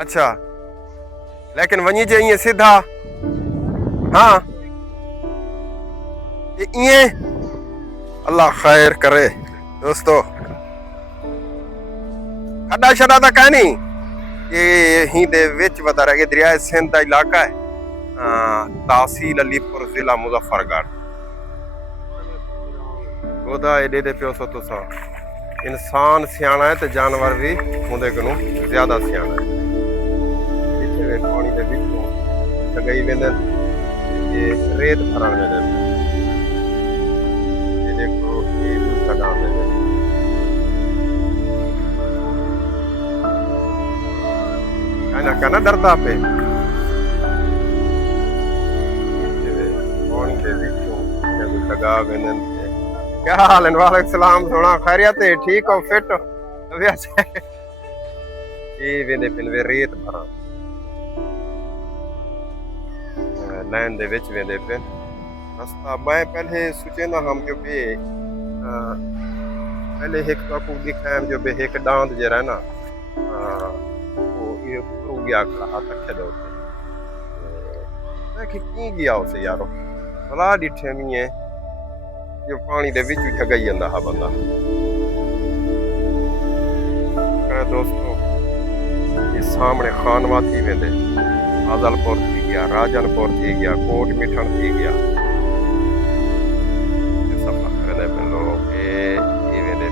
अच्छा लेकिन वञी जे ईअं सीधा हाँ ईअं अल्लाह खैर करे दोस्तों खड्डा शड्डा तो कह नहीं ये ही दे विच वधा रह गए दरिया सिंध का इलाका है तहसील अलीपुर जिला मुजफ्फरगढ़ गोदा एडे दे पियो सो तुसा इंसान सियाना है तो जानवर भी उहदे कोलों ज्यादा सियाना है इत्थे वे पानी दे विचों गई वेंदे ये रेत भरण वेंदे ये देखो ये दूसरा गांव है कहना डरदा पे पानी दे विचों लगा वेंदे क्या हाल है वालेकुम सलाम सोना खैरियत है ठीक हो फिट ये वेंदे पिन वे रेत भरा लैंड दे विच वेंदे पिन रास्ता मैं पहले सोचे ना हम जो भी पहले एक तो आपको दिखाया जो भी एक दांत जे रहना वो ये ऊपर गया खड़ा हाथ रखे दो मैं की गया उसे यारो भला डिठे मी है जो पानी दे विच जगाई जांदा हा बंदा दोस्तों ये सामने खानवाती वेंदे आदलपुर थी गया राजनपुर थी गया कोट मिठन थी गया सब करे पे लोग ये वेंदे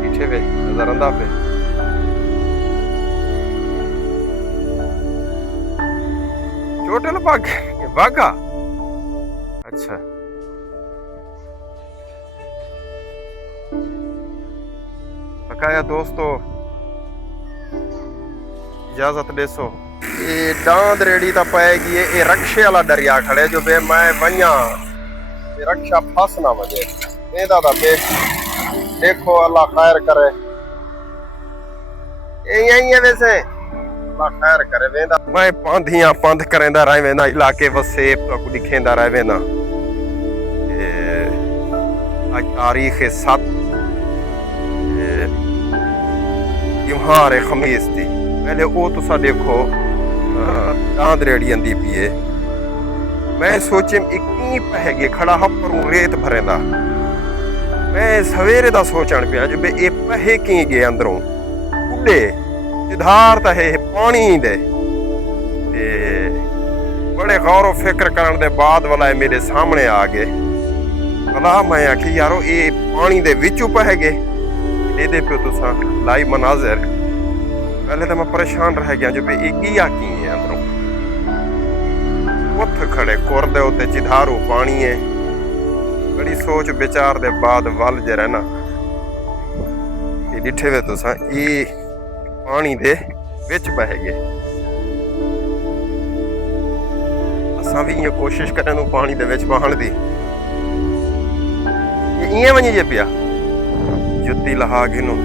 पीछे वे नजर आंदा पे चोटल बागा अच्छा बकाया दोस्तों इजाजत देसो ये डांद रेड़ी ता पाएगी ये रक्शे वाला दरिया खड़े जो बे मैं वन्या ये रक्षा फंस ना वजे एदा दा बे देखो अल्लाह खैर करे यही है वैसे अल्लाह खैर करे वेंदा मैं पांधियां पंध करेंदा रह वेंदा इलाके वसे तो दिखेंदा रह वेंदा आज तारीख 7 त्योहार खमीस थी पहले वो तुसा देखो दांद रेड़ी आंदी पिए मैं सोचे इक्की पहगे खड़ा हा पर रेत भरेंदा मैं सवेरे दा सोचण पिया जो बे ए पहे की गए अंदरों उडे सिद्धार्थ है पानी दे ते बड़े गौर फिक्र करने दे बाद वाला मेरे सामने आ गए भला मैं आखी यारो ये पानी दे विचों पहगे दे पे तुसा लाइव मनाजर पहले तो मैं परेशान रह गया जो बेगिया की है अंदरों उठ खड़े कोर दे उत्ते चिधारू पानी है बड़ी सोच विचार दे बाद वल जे रहना ये डिठे वे तुसा ये पानी दे विच बह गए असा भी ये कोशिश करें पानी दे विच बहण दी ये इयां वनी जे पिया जुत्ती लहा गिनो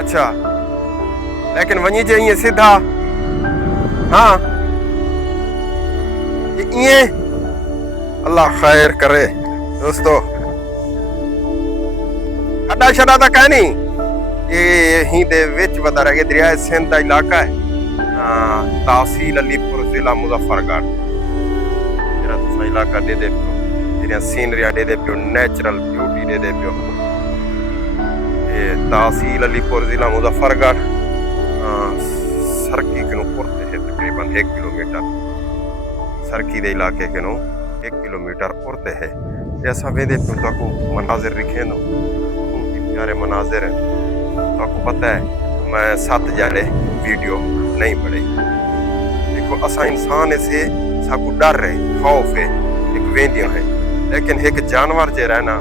अच्छा लेकिन वनी जे ईअं सीधा हाँ ये अल्लाह खैर करे दोस्तों खड्डा शड्डा तो कह नहीं ये ही दे विच वधा रह गए दरिया सिंध का इलाका है तहसील अलीपुर जिला मुजफ्फरगढ़ जरा तुसा इलाका दे पियो सीनरिया दे पियो नेचुरल ब्यूटी दे पियो तहसील अलीपुर जिला मुजफ्फरगढ़ सरकी के पुरते है तकरीबन 1 किलोमीटर सरकी दे इलाके के 1 किलोमीटर पुरते है ऐसा वेदे तो मनाजिर लिखे नो प्यारे मनाजिर तो पता है मैं 7 जाले वीडियो नहीं पढ़ी देखो असा इंसान से सबको डर है खौफ है एक वेंदियां है लेकिन एक जानवर जे रहना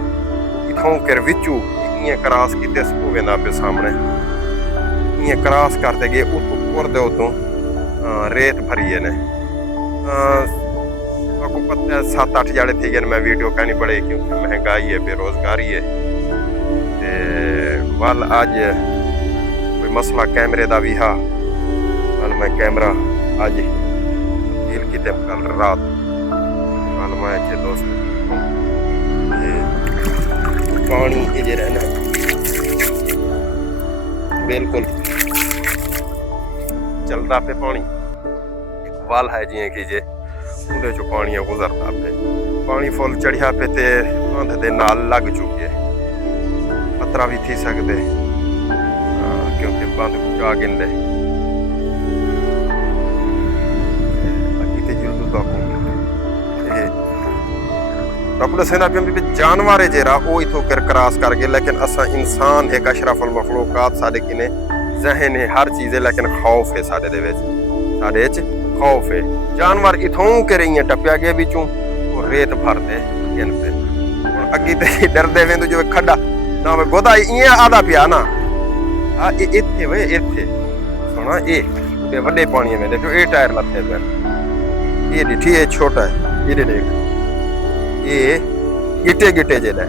इथों कर विचू इं क्रॉस किते सको वेंदा पे सामने इं क्रॉस करते गए उतो पुर दे उतो रेत भरी है ने आपको पता है 7-8 जाड़े थी गए मैं वीडियो कहनी पड़े क्योंकि महंगाई है बेरोजगारी है ते वल आज कोई मसला कैमरे का भी हा वल मैं कैमरा आज तब्दील किते कल रात वल मैं के दोस्त पानी ये रहना बिल्कुल चलता पे पानी एक वाल है जियां कि जे उंदे चो पानी गुजरता पे पानी फुल चढ़िया पे ते बंध दे नाल लग चुके खतरा भी थी सकते क्योंकि बंद जा गिनले जानवर है जेरा वो इथों कर क्रॉस कर गए लेकिन असा इंसान एक अशरफुल मखलूकात साडे किने जहन है हर चीज है लेकिन खौफ है साडे दे विच साडे च खौफ है जानवर इथों कर इयां टपया गया बिचों और रेत भरदे गिन पे हुन अग्गी ते डरदे वेंदो जो खड्डा ना वे गोदा इयां आदा पिया ना आ इथे वे इथे सुना ए वड्डे पानी में देखो ए टायर लथे पे ये डिठी है छोटा है ये देख ये गिटे गिटे जेदा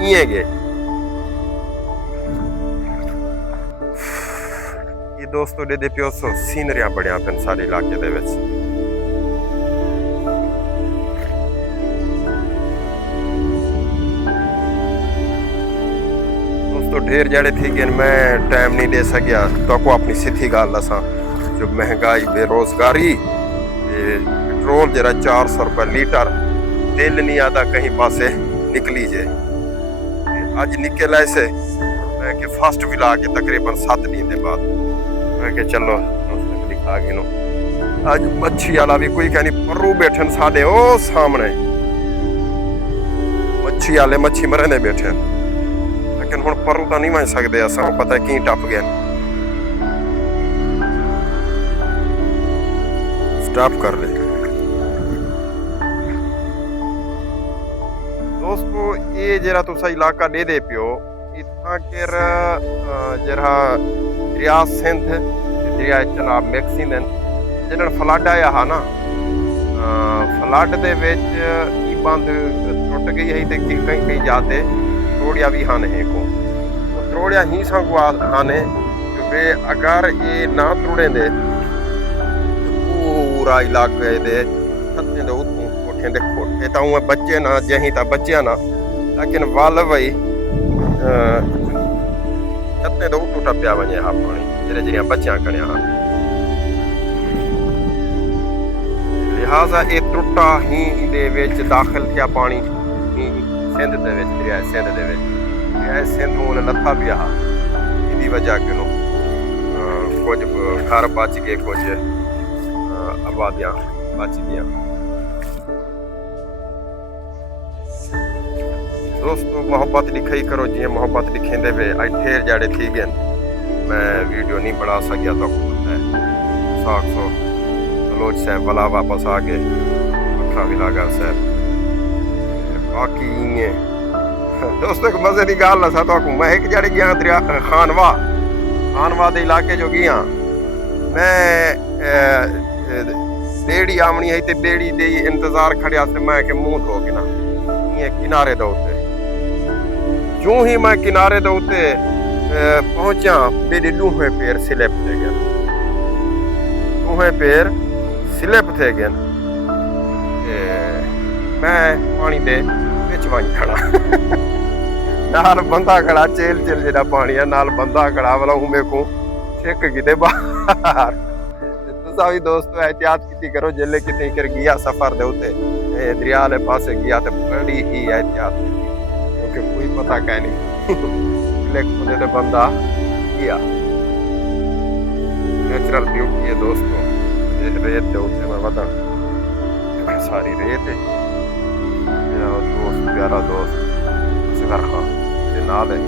इए गए ये दोस्तों दे पियो सो सीनरियां बढ़िया पेन सारे इलाके दे विच दोस्तों ढेर जड़े थी कि मैं टाइम नहीं दे सकिया तो को अपनी सीधी गल दसा जो महंगाई बेरोजगारी पेट्रोल जरा 400 रुपये लीटर दिल नहीं आता कहीं पासे निकली जे आज निकल ऐसे मैं कि फर्स्ट विला के तकरीबन 7 दिन के बाद मैं कि चलो दिखा गिनो आज मच्छी वाला भी कोई कहनी पररू बैठन साडे ओ सामने मच्छी वाले मच्छी मरने बैठे लेकिन हुण पररू तो नहीं मान सकते असा पता की टप गया स्टॉप कर ले दोस्तों ये जरा तुसा इलाका दे पियो इतना केर जरा दरिया सिंध दरिया चनाब मिक्सिंग जिन्हें फ्लड आया हा ना फ्लड दे विच ई बंद टुट गई है ते कहीं कहीं जाते त्रोड़िया भी हाँ है को त्रोड़िया ही संगवा हाने वे अगर ये ना त्रोड़े दे पूरा इलाके दे छत्ते दे उत्तों कोठे तो बच्चे ना जही तो बच्चे ना लेकिन वल वही छत्ते तो उठू टप्या वजे हा पानी जेरे जेरिया बच्चियां कणिया हा लिहाजा ये त्रुटा ही दे विच दाखिल थिया पानी ही सिंध दे विच दरिया सिंध दे विच दरिया सिंध हुन लथा पिया हा इदी वजह कनो कुछ घर बच गए कुछ आबादियां बच गया दोस्तों मोहब्बत लिखाई करो जी मोहब्बत लिखेंदे वे आज ढेर जाड़े थी गए मैं वीडियो नहीं बना सकिया तो पता है साख सो बलोच साहब वाला वापस आ गए अखा विलागा साहब बाकी इं दोस्तों एक मजे की गल दसा तो मैं एक जड़े गया दरिया खानवा के इलाके जो गया मैं बेड़ी आमनी है तो बेड़ी दे इंतजार खड़िया से मैं के मुंह धो के ना किनारे दे उत्ते यूं ही मैं किनारे दे उत्ते पहुंचा मेरे दूहे पैर स्लिप थे गए दूहे पैर स्लिप थे गए मैं पानी दे विच वंज खड़ा नाल बंदा खड़ा चेल चेल जेड़ा पानी है नाल बंदा खड़ा वाला हूं मेरे को छिक किते बाहर तुसा भी दोस्तों एहतियात की करो जेले किते कर गया सफर दे उत्ते दरिया वाले पासे गया तो बड़ी ही एहतियात की क्योंकि कोई पता कह नहीं लेकिन तो बंदा गया नेचुरल ब्यूटी है दोस्तों रेत दे उत्ते मैं वदा सारी रेत है मेरा दोस्त प्यारा दोस्त असगर खान दे नाल है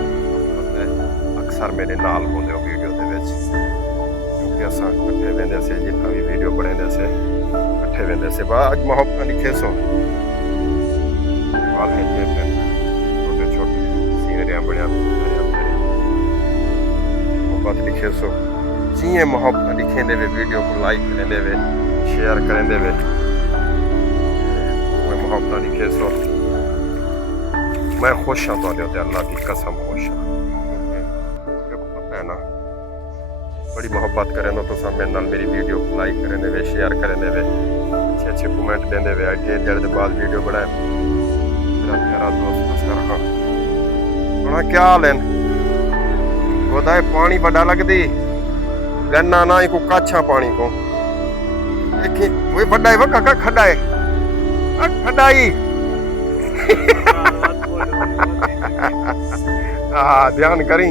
अक्सर मेरे नाल होंदे हो वीडियो दे विच क्योंकि असा इकट्ठे वेंदे से जितना भी वीडियो बनांदे से इकट्ठे वेंदे से आज मोहब्बत लिखे सो वाल है छोटे छोटे सीनरियां बढ़िया मोहब्बत लिखे सो जिए मोहब्बत लिखे दे वीडियो को लाइक करें दे शेयर करें दे मोहब्बत लिखे सो मैं खुश हाँ तो अल्लाह की कसम खुश हाँ क्योंकि पता है ना बड़ी मोहब्बत करें तो मेरे नाल मेरी वीडियो को लाइक करें दे शेयर करें दे अच्छे अच्छे कमेंट देंदे वे अगे जड़े बाद वीडियो बनाए मेरा प्यारा दोस्त असगर खान बड़ा क्या हाल है कहता है पानी बड़ा लगती गन्ना ना ही को काछा पानी को देखी वही बड़ा है वो काका खड्डा है खड्डा ही हाँ ध्यान करी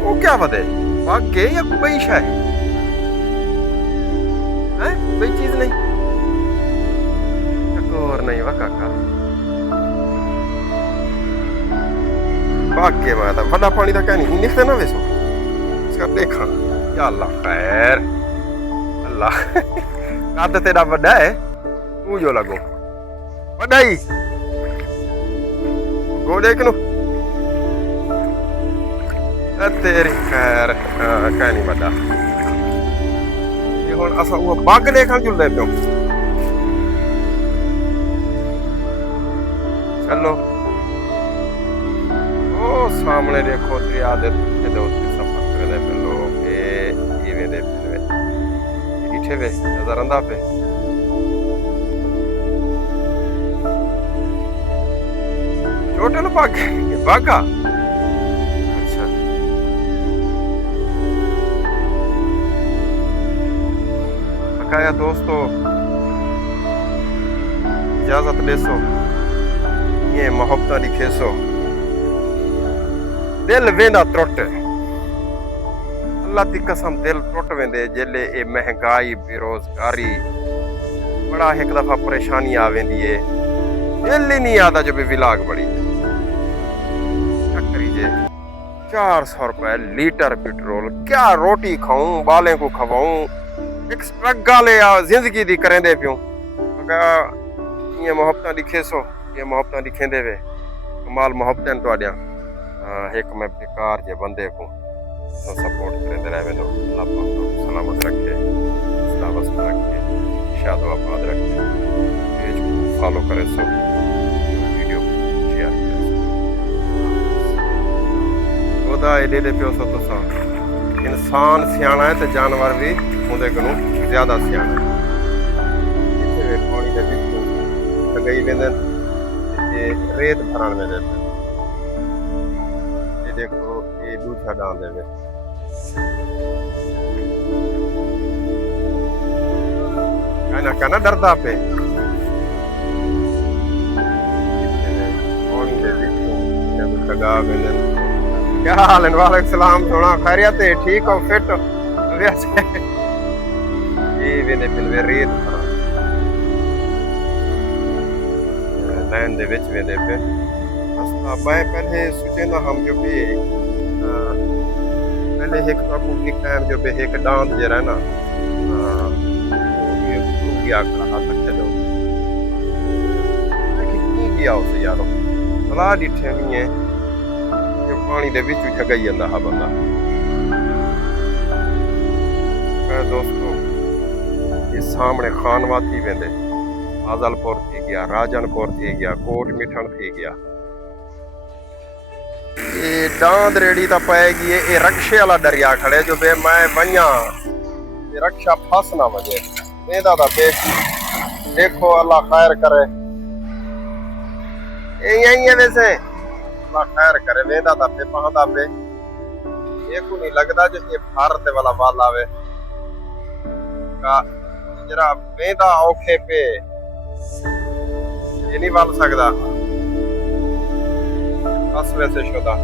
वो क्या बता भाग गए या कोई शायद है कोई चीज नहीं और नहीं वह काका भाग के मैं था बड़ा पानी था क्या नहीं निकलते ना वैसे इसका देखा या अल्लाह खैर अल्लाह काद तेरा बड़ा है तू जो लगो बड़ा ही गो देख नु तेरी खैर कहीं नहीं बड़ा ये हुन असा वो बाग देखण जुलदे पियो चलो ओ सामने देखो दरिया दे उत्ते सफर करदे पे लोग इवें दे पे इठे वे नजर आंदा पे छोटे लो बागा बकाया दोस्तों इजाजत देसो ये मोहब्बत लिखेसो दिल वेंदा त्रुट अल्लाह दी कसम दिल टुट वेंदे जेले ए महंगाई बेरोजगारी बड़ा एक दफा परेशानी आ वेंदी है दिल ही नहीं आता जो भी विलाग बड़ी करी जे 400 रुपए लीटर पेट्रोल क्या रोटी खाऊं बालें को खवाऊं एक स्ट्रगल है जिंदगी दी करें दे पियो ये मोहब्बत लिखे सो ये मोहब्बत लिखे दे वे कमाल मोहब्बत तोड़िया एक मैं बेकार जे बंदे को सपोर्ट करते रहे नो अल्लाह पाक सलामत रखे सलामत रखे शाद आबाद रखे पेज को फॉलो करे सो वीडियो शेयर करे खुदा एडे दे पियो सो तो इंसान सियाना है तो जानवर भी ਉਹਦੇ ਕੋਲੋਂ ਜ਼ਿਆਦਾ ਸਿਆਣਾ ਇੱਥੇ ਵੇ ਪਾਣੀ ਦੇ ਵਿੱਚ ਗਈ ਵੇਂਦੇ ਤੇ ਰੇਤ ਭਰਨ ਵੇਲੇ ਇਹ ਦੇਖੋ ਇਹ ਦੂਜਾ ਡਾਂ ਦੇ ਵਿੱਚ कहना डरदा पे पानी दे विचों लगा वेंदे क्या हाल है वालेकुम सलाम सोना खैरियत है ठीक हो फिट वैसे ये वेंदे पे रेत लाइन दे विच वेंदे पे रास्ता मैं पहले सोचे ना हम जो भी पहले एक तो की टाइम जो भी एक डांस जे रहना ये गया कहा तक चलो कितनी गया उसे यारो सलाह डिठे नहीं है जो पानी दे विच जगई ਜਾਂਦਾ हा बंदा दोस्तों ये सामने खानवाती वेंदे आजलपुर थी गया राजनपुर थी गया कोट मिठन थी गया ये डांद रेड़ी ता पाएगी ये रक्शे वाला दरिया खड़े जो बे मैं वन्या ये रक्षा फस ना वजे बेदा दा पे देखो अल्लाह खैर करे यही है वैसे अल्लाह खैर करे बेदा दा पे पहादा पे ये को नहीं लगता जो ये भारत वाला वाल आवे का जरा बेदा औखे पे ये नहीं वाल सकदा बस वैसे शुदा